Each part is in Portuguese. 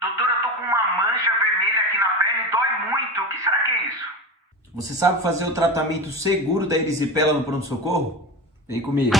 Doutora, eu tô com uma mancha vermelha aqui na perna e dói muito. O que será que é isso? Você sabe fazer o tratamento seguro da erisipela no pronto-socorro? Vem comigo.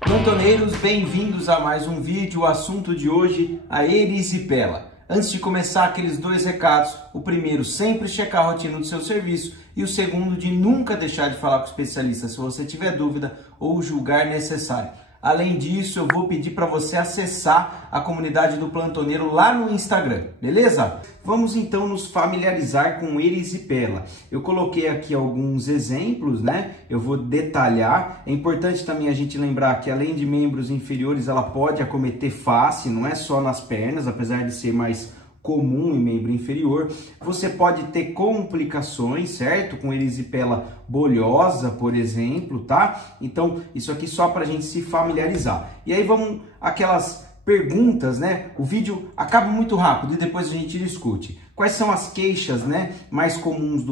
Plantoneiros, bem-vindos a mais um vídeo. O assunto de hoje, a erisipela. Antes de começar, aqueles dois recados. O primeiro, sempre checar a rotina do seu serviço. E o segundo, de nunca deixar de falar com o especialista se você tiver dúvida ou julgar necessário. Além disso, eu vou pedir para você acessar a comunidade do Plantoneiro lá no Instagram, beleza? Vamos então nos familiarizar com erisipela. Eu coloquei aqui alguns exemplos, né? Eu vou detalhar. É importante também a gente lembrar que além de membros inferiores, ela pode acometer face, não é só nas pernas, apesar de ser mais comum em membro inferior. Você pode ter complicações, certo? Com erisipela bolhosa, por exemplo, tá? Então, isso aqui só para a gente se familiarizar. E aí vamos aquelas perguntas, né? O vídeo acaba muito rápido e depois a gente discute. Quais são as queixas, né, mais comuns,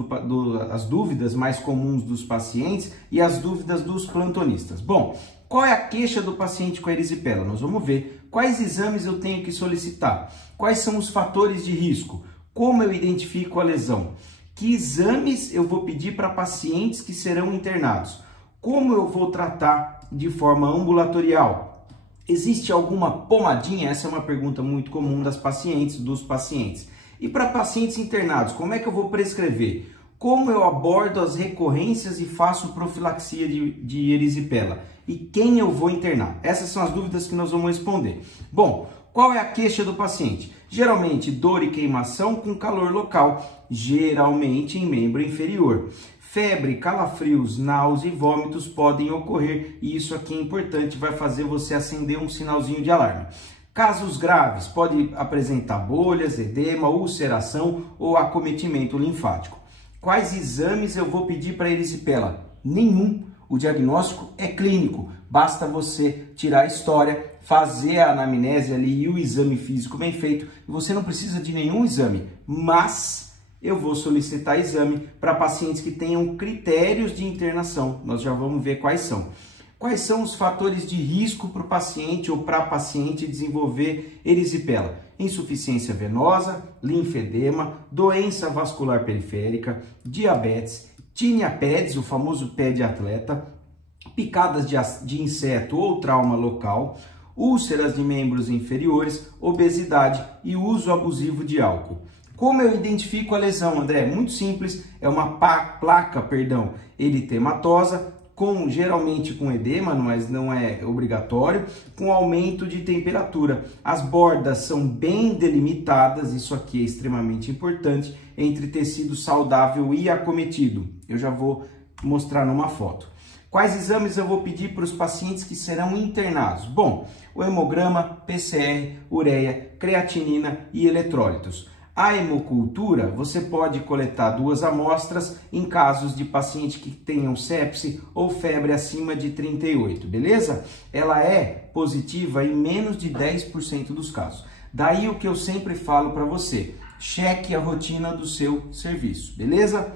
as dúvidas mais comuns dos pacientes e as dúvidas dos plantonistas? Bom, qual é a queixa do paciente com erisipela? Nós vamos ver quais exames eu tenho que solicitar, quais são os fatores de risco, como eu identifico a lesão, que exames eu vou pedir para pacientes que serão internados, como eu vou tratar de forma ambulatorial. Existe alguma pomadinha? Essa é uma pergunta muito comum das pacientes, dos pacientes. E para pacientes internados, como é que eu vou prescrever? Como eu abordo as recorrências e faço profilaxia de erisipela? E quem eu vou internar? Essas são as dúvidas que nós vamos responder. Bom, qual é a queixa do paciente? Geralmente dor e queimação com calor local, geralmente em membro inferior. Febre, calafrios, náusea e vômitos podem ocorrer e isso aqui é importante, vai fazer você acender um sinalzinho de alarme. Casos graves, pode apresentar bolhas, edema, ulceração ou acometimento linfático. Quais exames eu vou pedir para erisipela? Nenhum. O diagnóstico é clínico, basta você tirar a história, fazer a anamnese ali e o exame físico bem feito. Você não precisa de nenhum exame, mas eu vou solicitar exame para pacientes que tenham critérios de internação. Nós já vamos ver quais são. Quais são os fatores de risco para o paciente ou para a paciente desenvolver erisipela? Insuficiência venosa, linfedema, doença vascular periférica, diabetes, tinea pedis, o famoso pé de atleta, picadas de inseto ou trauma local, úlceras de membros inferiores, obesidade e uso abusivo de álcool. Como eu identifico a lesão, André? Muito simples, é uma placa eritematosa, geralmente com edema, mas não é obrigatório, com aumento de temperatura. As bordas são bem delimitadas, isso aqui é extremamente importante, entre tecido saudável e acometido. Eu já vou mostrar numa foto. Quais exames eu vou pedir para os pacientes que serão internados? Bom, o hemograma, PCR, ureia, creatinina e eletrólitos. A hemocultura, você pode coletar 2 amostras em casos de paciente que tenham sepse ou febre acima de 38, beleza? Ela é positiva em menos de 10% dos casos. Daí o que eu sempre falo para você, cheque a rotina do seu serviço, beleza?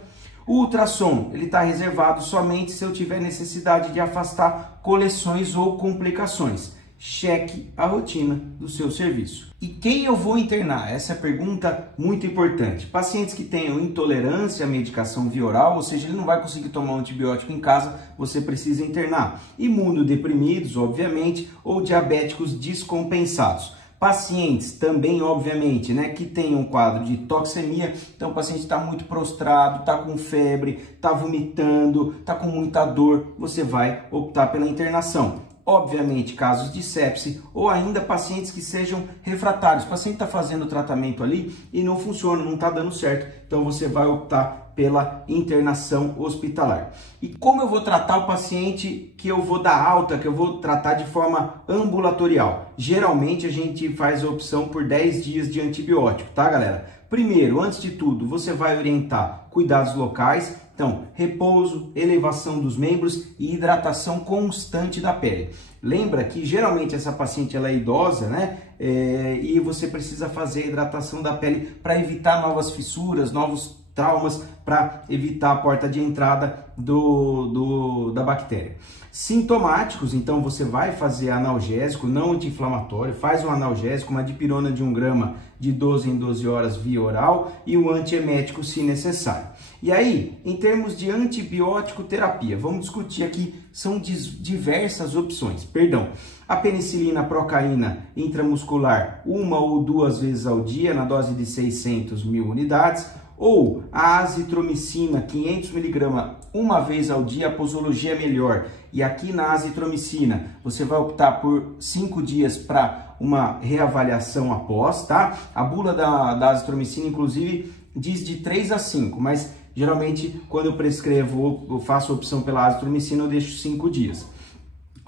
O ultrassom, ele está reservado somente se eu tiver necessidade de afastar coleções ou complicações. Cheque a rotina do seu serviço. E quem eu vou internar? Essa é a pergunta muito importante. Pacientes que tenham intolerância à medicação via oral, ou seja, ele não vai conseguir tomar um antibiótico em casa, você precisa internar. Imunodeprimidos, obviamente, ou diabéticos descompensados. Pacientes também, obviamente, né, que tenham um quadro de toxemia, então o paciente está muito prostrado, está com febre, está vomitando, está com muita dor, você vai optar pela internação. Obviamente, casos de sepse ou ainda pacientes que sejam refratários. O paciente está fazendo o tratamento ali e não funciona, não está dando certo. Então, você vai optar pela internação hospitalar. E como eu vou tratar o paciente que eu vou dar alta, que eu vou tratar de forma ambulatorial? Geralmente, a gente faz a opção por 10 dias de antibiótico, tá, galera? Primeiro, antes de tudo, você vai orientar cuidados locais. Então, repouso, elevação dos membros e hidratação constante da pele. Lembra que geralmente essa paciente ela é idosa, né? E você precisa fazer a hidratação da pele para evitar novas fissuras, novos traumas, para evitar a porta de entrada da bactéria. Sintomáticos, então você vai fazer analgésico não anti-inflamatório, faz um analgésico, uma dipirona de 1 grama de 12 em 12 horas via oral e o antiemético se necessário. E aí, em termos de antibiótico terapia, vamos discutir aqui, são diversas opções. Perdão, a penicilina procaína intramuscular 1 ou 2 vezes ao dia na dose de 600.000 unidades, ou a azitromicina 500 mg 1 vez ao dia, a posologia é melhor. E aqui na azitromicina você vai optar por 5 dias para uma reavaliação após, tá? A bula da azitromicina, inclusive, diz de 3 a 5, mas geralmente quando eu prescrevo, eu faço a opção pela azitromicina, eu deixo 5 dias.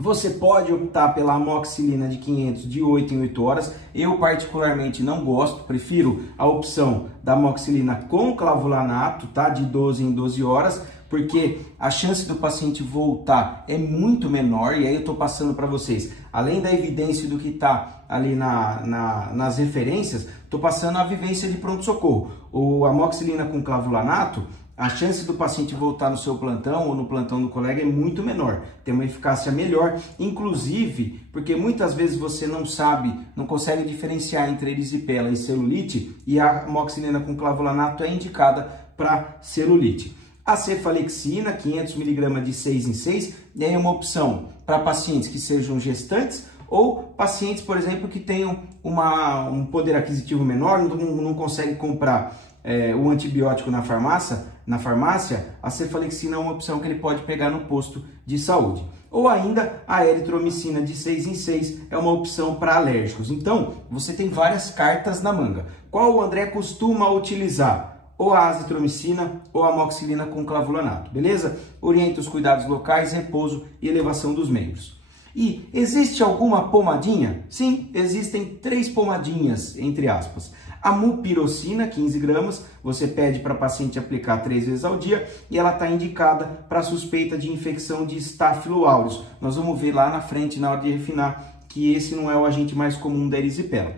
Você pode optar pela amoxicilina de 500 de 8 em 8 horas. Eu particularmente não gosto, prefiro a opção da amoxicilina com clavulanato, tá? De 12 em 12 horas, porque a chance do paciente voltar é muito menor. E aí eu estou passando para vocês, além da evidência do que está ali nas referências, estou passando a vivência de pronto-socorro. O amoxicilina com clavulanato, a chance do paciente voltar no seu plantão ou no plantão do colega é muito menor, tem uma eficácia melhor, inclusive porque muitas vezes você não sabe, não consegue diferenciar entre erisipela e celulite, e a amoxicilina com clavulanato é indicada para celulite. A cefalexina, 500 mg de 6 em 6, é uma opção para pacientes que sejam gestantes ou pacientes, por exemplo, que tenham um poder aquisitivo menor, não conseguem comprar o antibiótico na farmácia, a cefalexina é uma opção que ele pode pegar no posto de saúde. Ou ainda a eritromicina de 6 em 6 é uma opção para alérgicos. Então, você tem várias cartas na manga. Qual o André costuma utilizar? Ou a azitromicina ou a amoxicilina com clavulanato, beleza? Orienta os cuidados locais, repouso e elevação dos membros. E existe alguma pomadinha? Sim, existem 3 pomadinhas, entre aspas. A mupirocina, 15 gramas, você pede para a paciente aplicar 3 vezes ao dia e ela está indicada para suspeita de infecção de Staphylo aureus. Nós vamos ver lá na frente, na hora de refinar, que esse não é o agente mais comum da erisipela.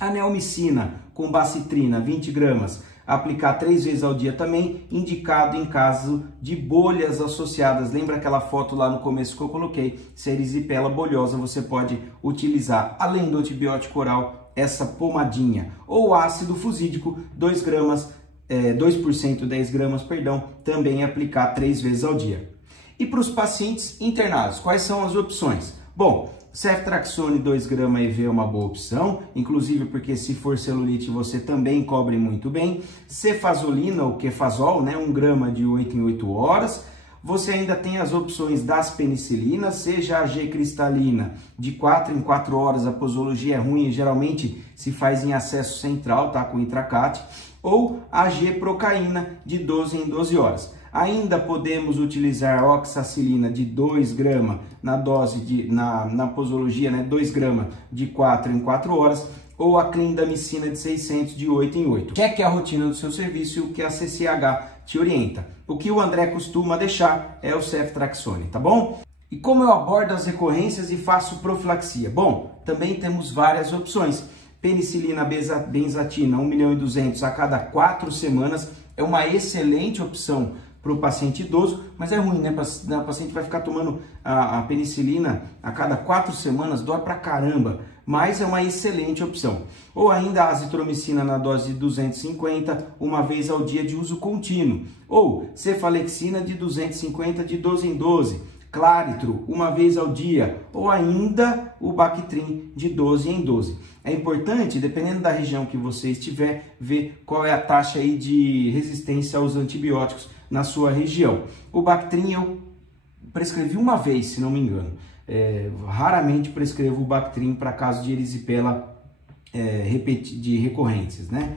A neomicina com bacitrina, 20 gramas, aplicar 3 vezes ao dia também, indicado em caso de bolhas associadas. Lembra aquela foto lá no começo que eu coloquei? Se a erisipela bolhosa, você pode utilizar, além do antibiótico oral, essa pomadinha. Ou ácido fusídico, 2%, 10 gramas, perdão, também aplicar 3 vezes ao dia. E para os pacientes internados, quais são as opções? Bom, ceftraxone 2 gramas EV é uma boa opção, inclusive porque se for celulite você também cobre muito bem. Cefazolina ou Kefazol, né, 1 grama de 8 em 8 horas. Você ainda tem as opções das penicilinas, seja a G cristalina de 4 em 4 horas, a posologia é ruim e geralmente se faz em acesso central, tá, com intracate, ou a G procaína de 12 em 12 horas. Ainda podemos utilizar a oxacilina de 2 gramas na dose na posologia, né, 2 gramas de 4 em 4 horas, ou a clindamicina de 600 de 8 em 8. O que é a rotina do seu serviço e o que a CCH te orienta? O que o André costuma deixar é o ceftraxone, tá bom? E como eu abordo as recorrências e faço profilaxia? Bom, também temos várias opções. Penicilina benzatina 1.200.000 a cada 4 semanas é uma excelente opção para o paciente idoso, mas é ruim, né? O paciente vai ficar tomando a penicilina a cada 4 semanas, dói pra caramba, mas é uma excelente opção. Ou ainda a azitromicina na dose de 250, 1 vez ao dia de uso contínuo. Ou cefalexina de 250 de 12 em 12. Claritro, 1 vez ao dia. Ou ainda o Bactrim de 12 em 12. É importante, dependendo da região que você estiver, ver qual é a taxa aí de resistência aos antibióticos na sua região. O Bactrim eu prescrevi 1 vez, se não me engano. Raramente prescrevo o Bactrim para caso de erisipela de recorrências, né?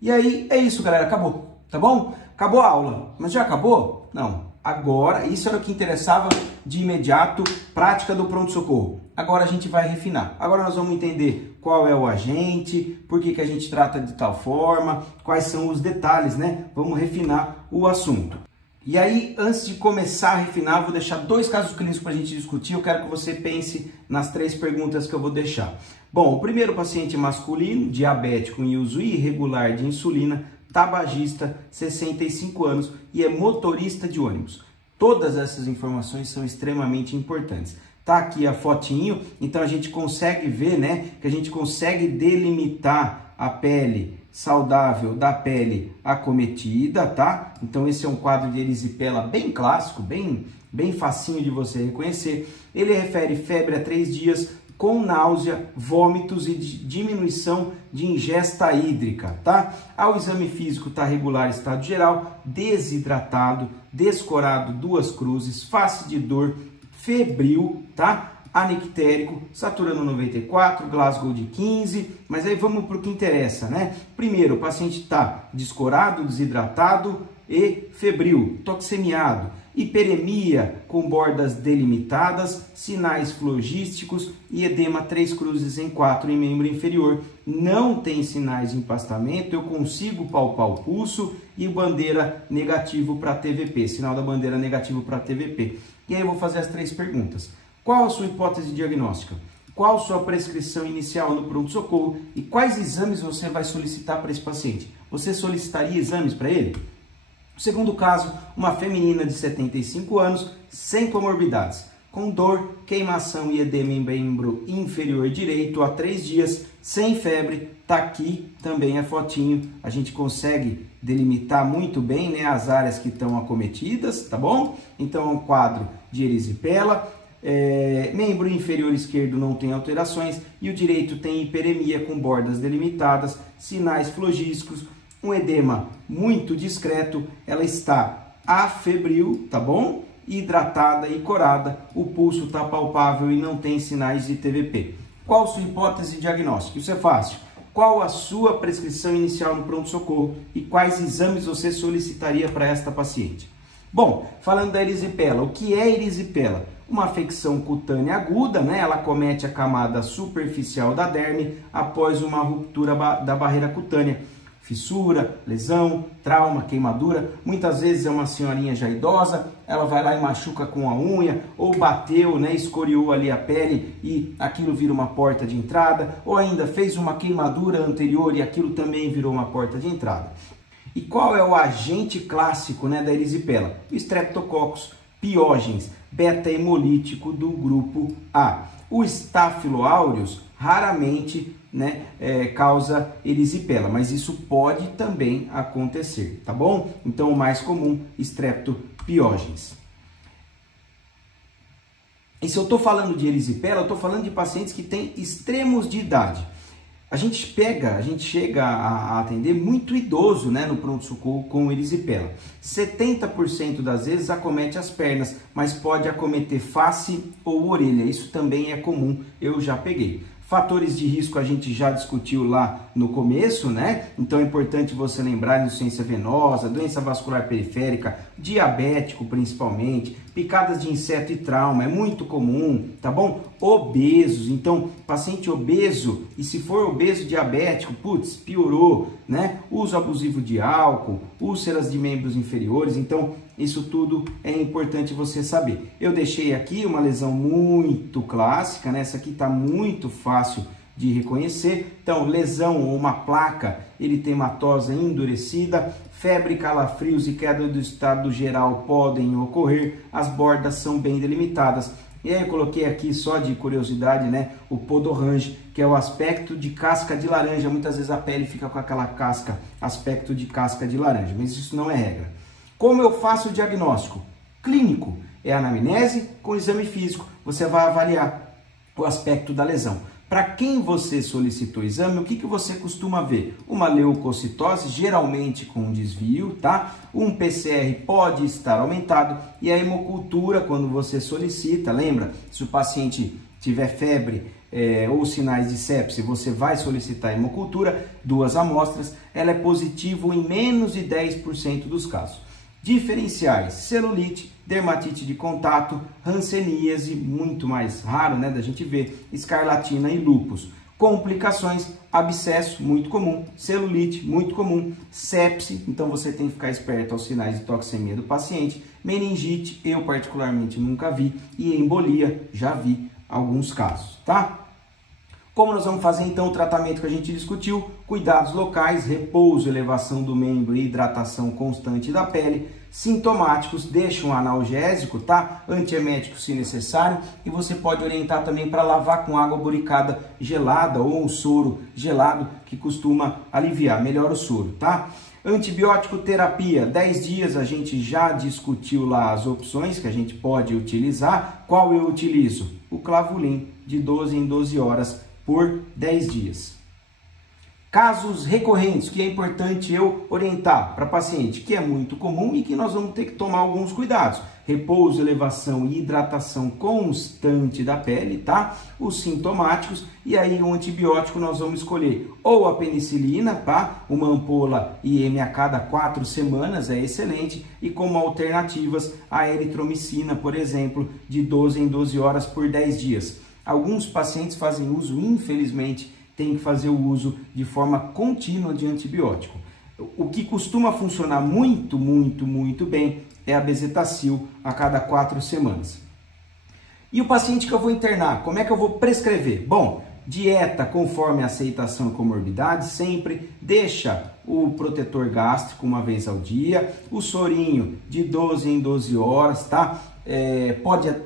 E aí é isso, galera, acabou, tá bom? Acabou a aula, mas já acabou? Não. Agora, isso era o que interessava de imediato, prática do pronto-socorro. Agora a gente vai refinar. Agora nós vamos entender qual é o agente, por que a gente trata de tal forma, quais são os detalhes, né? Vamos refinar o assunto. E aí, antes de começar a refinar, vou deixar 2 casos clínicos para a gente discutir. Eu quero que você pense nas 3 perguntas que eu vou deixar. Bom, o primeiro paciente masculino, diabético em uso irregular de insulina, tabagista, 65 anos e é motorista de ônibus. Todas essas informações são extremamente importantes. Tá aqui a fotinho, então a gente consegue ver, né, que a gente consegue delimitar a pele saudável da pele acometida, tá? Então esse é um quadro de erisipela bem clássico, bem facinho de você reconhecer. Ele refere febre a 3 dias, com náusea, vômitos e diminuição de ingesta hídrica, tá? Ao exame físico tá regular estado geral, desidratado, descorado 2 cruzes, face de dor, febril, tá? Anictérico, saturando 94, Glasgow de 15, mas aí vamos para o que interessa, né? Primeiro, o paciente está descorado, desidratado e febril, toxemiado, hiperemia com bordas delimitadas, sinais flogísticos e edema 3 cruzes em 4 em membro inferior. Não tem sinais de empastamento, eu consigo palpar o pulso e bandeira negativo para TVP, sinal da bandeira negativo para TVP. E aí eu vou fazer as 3 perguntas. Qual a sua hipótese diagnóstica? Qual a sua prescrição inicial no pronto-socorro? E quais exames você vai solicitar para esse paciente? Você solicitaria exames para ele? Segundo caso, uma feminina de 75 anos, sem comorbidades, com dor, queimação e edema em membro inferior direito há 3 dias, sem febre. Tá aqui também a fotinho, a gente consegue delimitar muito bem, né, as áreas que estão acometidas, tá bom? Então é um quadro de erisipela. Membro inferior esquerdo não tem alterações e o direito tem hiperemia com bordas delimitadas, sinais flogísticos, um edema muito discreto, ela está afebril, tá bom? Hidratada e corada, o pulso está palpável e não tem sinais de TVP. Qual a sua hipótese diagnóstica? Isso é fácil. Qual a sua prescrição inicial no pronto-socorro e quais exames você solicitaria para esta paciente? Bom, falando da erisipela, o que é erisipela? Uma afecção cutânea aguda, né? Ela acomete a camada superficial da derme após uma ruptura da barreira cutânea. Fissura, lesão, trauma, queimadura. Muitas vezes é uma senhorinha já idosa, ela vai lá e machuca com a unha, ou bateu, né, escoriou ali a pele e aquilo vira uma porta de entrada, ou ainda fez uma queimadura anterior e aquilo também virou uma porta de entrada. E qual é o agente clássico, né, da erisipela? O Streptococcus pyogenes, beta-hemolítico do grupo A. O Staphylo aureus raramente, né, causa erisipela, mas isso pode também acontecer, tá bom? Então o mais comum, Streptopyogenes. E se eu estou falando de erisipela, eu estou falando de pacientes que têm extremos de idade. A gente chega a atender muito idoso, né, no pronto-socorro com erisipela. 70% das vezes acomete as pernas, mas pode acometer face ou orelha. Isso também é comum, eu já peguei. Fatores de risco a gente já discutiu lá no começo, né? Então é importante você lembrar: insuficiência venosa, doença vascular periférica, diabético principalmente, picadas de inseto e trauma, é muito comum, tá bom? Obesos, então paciente obeso, e se for obeso diabético, putz, piorou, né? Uso abusivo de álcool, úlceras de membros inferiores, então isso tudo é importante você saber. Eu deixei aqui uma lesão muito clássica, né? Essa aqui tá muito fácil de reconhecer. Então, lesão ou uma placa eritematosa endurecida, febre, calafrios e queda do estado geral podem ocorrer. As bordas são bem delimitadas. E aí eu coloquei aqui só de curiosidade, né, o podorrange, que é o aspecto de casca de laranja. Muitas vezes a pele fica com aquela casca, aspecto de casca de laranja, mas isso não é regra. Como eu faço o diagnóstico? Clínico. É anamnese com exame físico. Você vai avaliar o aspecto da lesão. Para quem você solicitou o exame, o que você costuma ver? Uma leucocitose, geralmente com desvio, tá? Um PCR pode estar aumentado e a hemocultura, quando você solicita, lembra? Se o paciente tiver febre ou sinais de sepse, você vai solicitar a hemocultura, 2 amostras, ela é positiva em menos de 10% dos casos. Diferenciais: celulite, dermatite de contato, hanseníase, muito mais raro, né, da gente ver, escarlatina e lúpus. Complicações: abscesso, muito comum, celulite, muito comum, sepse, então você tem que ficar esperto aos sinais de toxemia do paciente, meningite, eu particularmente nunca vi, e embolia, já vi alguns casos, tá? Como nós vamos fazer então o tratamento que a gente discutiu? Cuidados locais, repouso, elevação do membro e hidratação constante da pele. Sintomáticos, deixa um analgésico, tá? Antiemético se necessário. E você pode orientar também para lavar com água boricada gelada ou um soro gelado que costuma aliviar, melhora o soro, tá? Antibiótico terapia, 10 dias, a gente já discutiu lá as opções que a gente pode utilizar. Qual eu utilizo? O Clavulin, de 12 em 12 horas por 10 dias. Casos recorrentes, que é importante eu orientar para paciente, que é muito comum e que nós vamos ter que tomar alguns cuidados. Repouso, elevação e hidratação constante da pele, tá? Os sintomáticos, e aí o antibiótico nós vamos escolher ou a penicilina, tá? Uma ampola IM a cada 4 semanas é excelente, e como alternativas a eritromicina, por exemplo, de 12 em 12 horas por 10 dias. Alguns pacientes fazem uso, infelizmente, tem que fazer o uso de forma contínua de antibiótico. O que costuma funcionar muito bem é a bezetacil a cada 4 semanas. E o paciente que eu vou internar, como é que eu vou prescrever? Bom, dieta conforme a aceitação e comorbidade, sempre deixa o protetor gástrico uma vez ao dia, o sorinho de 12 em 12 horas, tá?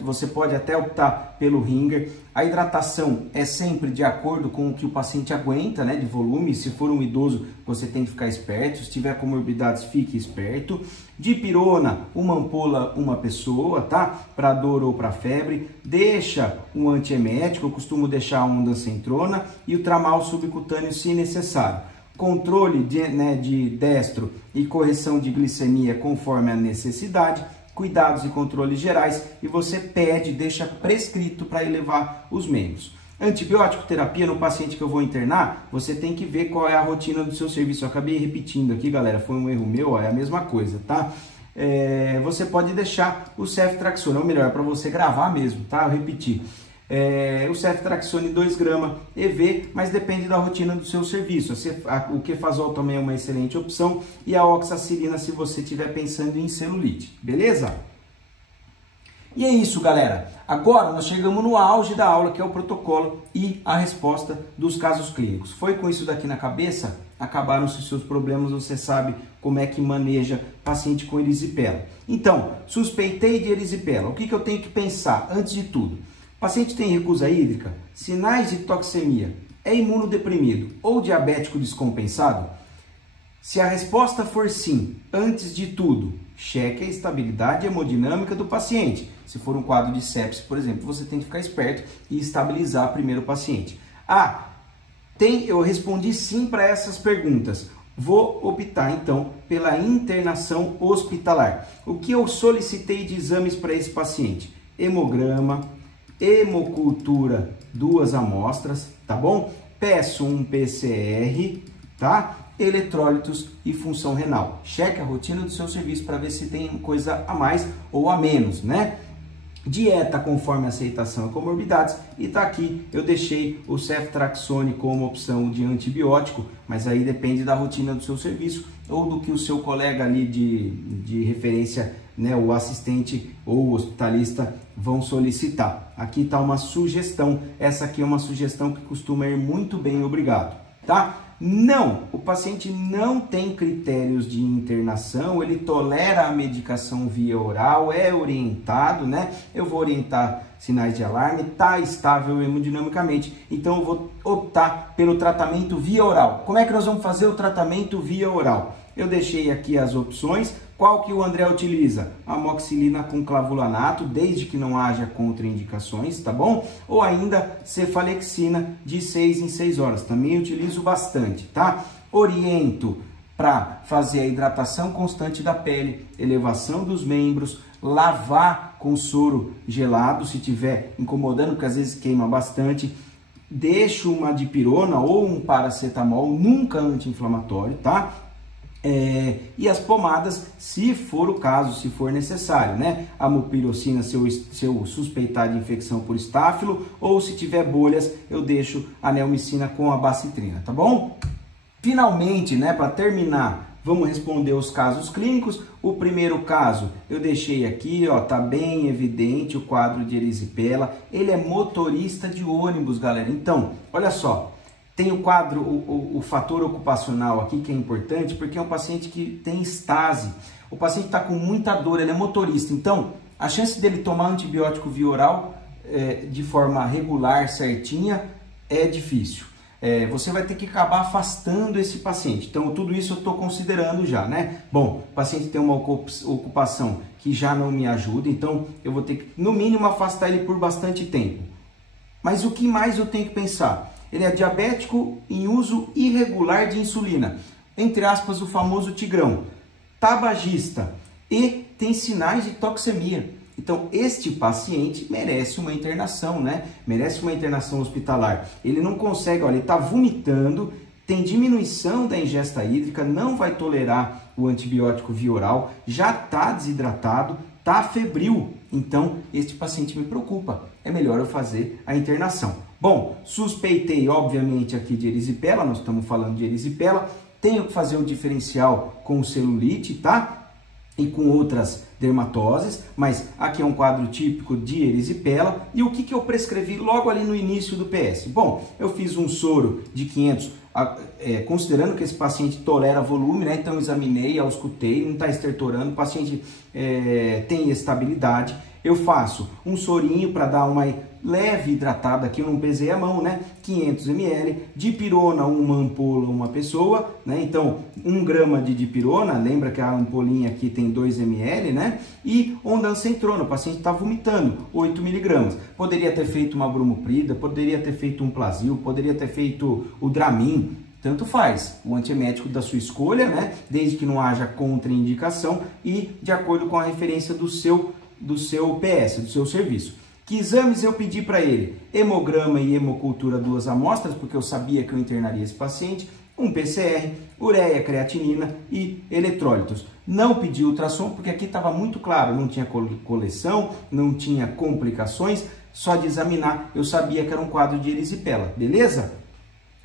Você pode até optar pelo Ringer. A hidratação é sempre de acordo com o que o paciente aguenta, né, de volume. Se for um idoso, você tem que ficar esperto. Se tiver comorbidades, fique esperto. Dipirona, uma ampola, uma pessoa, tá? Para dor ou para febre. Deixa um antiemético, eu costumo deixar um dancentrona e o tramal subcutâneo se necessário. Controle de destro e correção de glicemia conforme a necessidade. Cuidados e controles gerais, e você deixa prescrito para elevar os membros. Antibiótico terapia no paciente que eu vou internar, você tem que ver qual é a rotina do seu serviço. Eu acabei repetindo aqui, galera, foi um erro meu, é a mesma coisa, tá? Você pode deixar o ceftriaxone, ou melhor, para você gravar mesmo, tá? Eu repeti. O ceftriaxone 2 gramas EV, mas depende da rotina do seu serviço. O Kefazol também é uma excelente opção, e a oxacilina se você estiver pensando em celulite, beleza? E é isso, galera. Agora nós chegamos no auge da aula, que é o protocolo e a resposta dos casos clínicos. Foi com isso daqui na cabeça? Acabaram-se os seus problemas, você sabe como é que maneja paciente com erisipela. Então, suspeitei de erisipela. O que eu tenho que pensar antes de tudo? O paciente tem recusa hídrica, sinais de toxemia, é imunodeprimido ou diabético descompensado? Se a resposta for sim, antes de tudo, cheque a estabilidade hemodinâmica do paciente. Se for um quadro de sepsis, por exemplo, você tem que ficar esperto e estabilizar primeiro o paciente. Eu respondi sim para essas perguntas. Vou optar então pela internação hospitalar. O que eu solicitei de exames para esse paciente? Hemograma, hemocultura, 2 amostras, tá bom? Peço um PCR, tá? Eletrólitos e função renal. Cheque a rotina do seu serviço para ver se tem coisa a mais ou a menos, né? Dieta conforme aceitação e comorbidades, e tá aqui, eu deixei o ceftriaxone como opção de antibiótico, mas aí depende da rotina do seu serviço ou do que o seu colega ali de referência, né, o assistente ou o hospitalista vão solicitar. Aqui tá uma sugestão, essa aqui é uma sugestão que costuma ir muito bem, obrigado, tá? Não, o paciente não tem critérios de internação, ele tolera a medicação via oral, é orientado, né? Eu vou orientar sinais de alarme, tá estável hemodinamicamente, então eu vou optar pelo tratamento via oral. Como é que nós vamos fazer o tratamento via oral? Eu deixei aqui as opções. Qual que o André utiliza? Amoxicilina com clavulanato, desde que não haja contraindicações, tá bom? Ou ainda cefalexina de 6 em 6 horas, também utilizo bastante, tá? Oriento para fazer a hidratação constante da pele, elevação dos membros, lavar com soro gelado se estiver incomodando, porque às vezes queima bastante. Deixo uma dipirona ou um paracetamol, nunca anti-inflamatório, tá? E as pomadas, se for o caso, se for necessário, né? A mupirocina, se eu suspeitar de infecção por estáfilo, ou se tiver bolhas, eu deixo a neomicina com a bacitrina, tá bom? Finalmente, né, para terminar Vamos responder os casos clínicos. O primeiro caso eu deixei aqui, ó, tá bem evidente o quadro de erisipela. Ele é motorista de ônibus, galera. Então, olha só, tem o quadro, o fator ocupacional aqui que é importante, porque é um paciente que tem estase. O paciente está com muita dor, ele é motorista. Então, a chance dele tomar antibiótico via oral de forma regular, certinha, é difícil. Você vai ter que acabar afastando esse paciente. Então, tudo isso eu estou considerando já, né? Bom, o paciente tem uma ocupação que já não me ajuda, então eu vou ter que, no mínimo, afastar ele por bastante tempo. Mas o que mais eu tenho que pensar? Ele é diabético em uso irregular de insulina, entre aspas, o famoso tigrão, tabagista e tem sinais de toxemia. Então, este paciente merece uma internação, né? Merece uma internação hospitalar. Ele não consegue, olha, ele está vomitando, tem diminuição da ingesta hídrica, não vai tolerar o antibiótico via oral, já está desidratado, está febril. Então, este paciente me preocupa. É melhor eu fazer a internação. Bom, suspeitei, obviamente, aqui de erisipela, nós estamos falando de erisipela. Tenho que fazer o diferencial com celulite, tá? E com outras dermatoses, mas aqui é um quadro típico de erisipela. E o que eu prescrevi logo ali no início do PS? Bom, eu fiz um soro de 500, considerando que esse paciente tolera volume, né? Então examinei, auscultei, não está estertorando, o paciente tem estabilidade. Eu faço um sorinho para dar uma leve hidratada, aqui eu não pesei a mão, né? 500 ml, dipirona, uma ampola, uma pessoa, né? Então, 1 grama de dipirona, lembra que a ampolinha aqui tem 2 ml, né? E ondansetrona, o paciente está vomitando, 8 miligramas. Poderia ter feito uma bromoprida, poderia ter feito um Plasil, poderia ter feito o Dramin, tanto faz, o antiemético da sua escolha, né? Desde que não haja contraindicação e de acordo com a referência do seu PS, do seu serviço. Que exames eu pedi para ele? Hemograma e hemocultura 2 amostras, porque eu sabia que eu internaria esse paciente, um PCR, ureia, creatinina e eletrólitos. Não pedi ultrassom, porque aqui estava muito claro, não tinha coleção, não tinha complicações, só de examinar eu sabia que era um quadro de erisipela, beleza?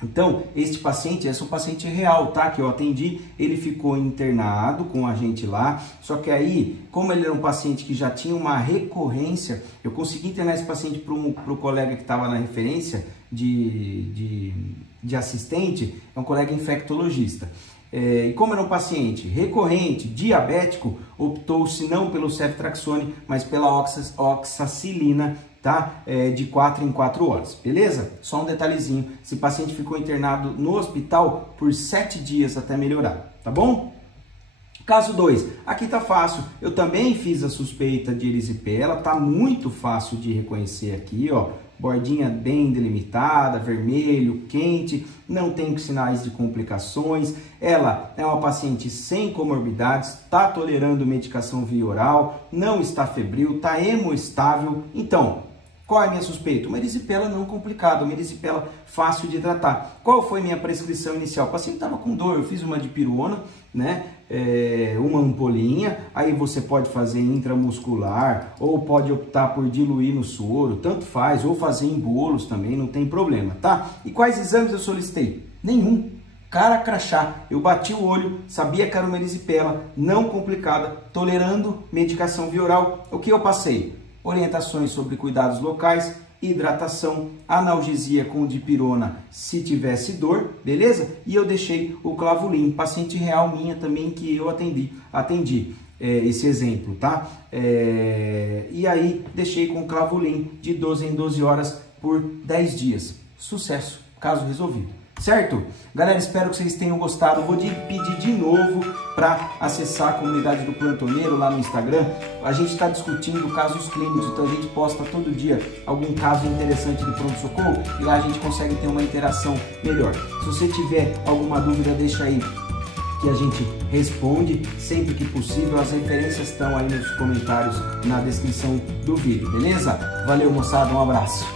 Então, esse é um paciente real, tá? Que eu atendi, ele ficou internado com a gente lá, só que aí, como ele era um paciente que já tinha uma recorrência, eu consegui internar esse paciente para o colega que estava na referência de assistente, é um colega infectologista. E como era um paciente recorrente, diabético, optou-se não pelo ceftriaxone, mas pela oxacilina, tá? De 4 em 4 horas, beleza? Só um detalhezinho, esse paciente ficou internado no hospital por 7 dias até melhorar, tá bom? Caso 2, aqui tá fácil, eu também fiz a suspeita de erisipela, tá muito fácil de reconhecer aqui, ó, bordinha bem delimitada, vermelho, quente, não tem sinais de complicações, ela é uma paciente sem comorbidades, está tolerando medicação via oral, não está febril, está hemoestável, então, qual é a minha suspeita? Uma erisipela não complicada, uma erisipela fácil de tratar. Qual foi a minha prescrição inicial? O paciente estava com dor, eu fiz uma dipirona, né? Uma ampolinha, aí você pode fazer intramuscular, ou pode optar por diluir no soro, tanto faz, ou fazer em bolos também, não tem problema, tá? E quais exames eu solicitei? Nenhum. Cara crachá, eu bati o olho, sabia que era uma erisipela, não complicada, tolerando medicação via oral. O que eu passei? Orientações sobre cuidados locais, hidratação, analgesia com dipirona se tivesse dor, beleza? E eu deixei o Clavulin, paciente real minha também que eu atendi esse exemplo, tá? E aí deixei com o Clavulin de 12 em 12 horas por 10 dias. Sucesso, caso resolvido. Certo? Galera, espero que vocês tenham gostado. Vou pedir de novo para acessar a comunidade do Plantoneiro lá no Instagram. A gente está discutindo casos clínicos, então a gente posta todo dia algum caso interessante do pronto-socorro e lá a gente consegue ter uma interação melhor. Se você tiver alguma dúvida, deixa aí que a gente responde sempre que possível. As referências estão aí nos comentários na descrição do vídeo, beleza? Valeu, moçada, um abraço.